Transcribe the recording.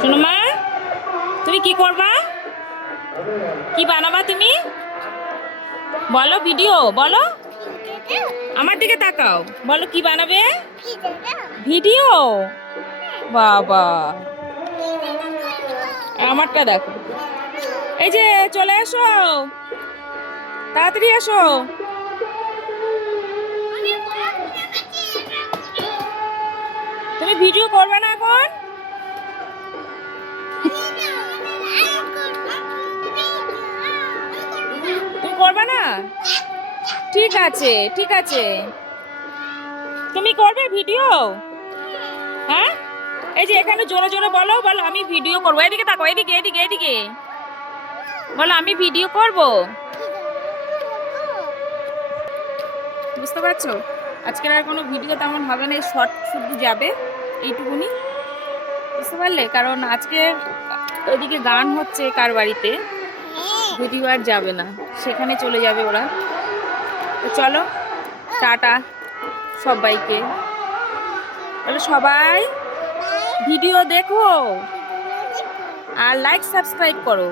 শোনো মা, তুমি কি করবা? কি বানাবা তুমি? বলো, ভিডিও বলো। আমার দিকে তাকাও, বলো কি বানাবে? ভিডিও? বাবা, আমারটা দেখো। এই যে চলে এসো, তাড়াতাড়ি এসো। তুমি ভিডিও করবে না এখন? তুমি করবে না? ঠিক আছে, ঠিক আছে। তুমি করবে ভিডিও? হ্যাঁ, এই যে এখানে জোরে জোরে বলো, বলো আমি ভিডিও করবো। এদিকে তাকো, এদিকে এদিকে এদিকে বলো, আমি ভিডিও করব। বুঝতে পারছো? আজকের আর কোনো ভিডিও তেমন হবে না, শর্ট শুধু যাবে এইটুকুনি। বুঝতে পারলে? কারণ আজকে ওইদিকে গান হচ্ছে কার বাড়িতে, ভিডিও আর যাবে না, সেখানে চলে যাবে ওরা। তো চলো, টাটা সবাইকে। বলো সবাই ভিডিও দেখো আর লাইক সাবস্ক্রাইব করো।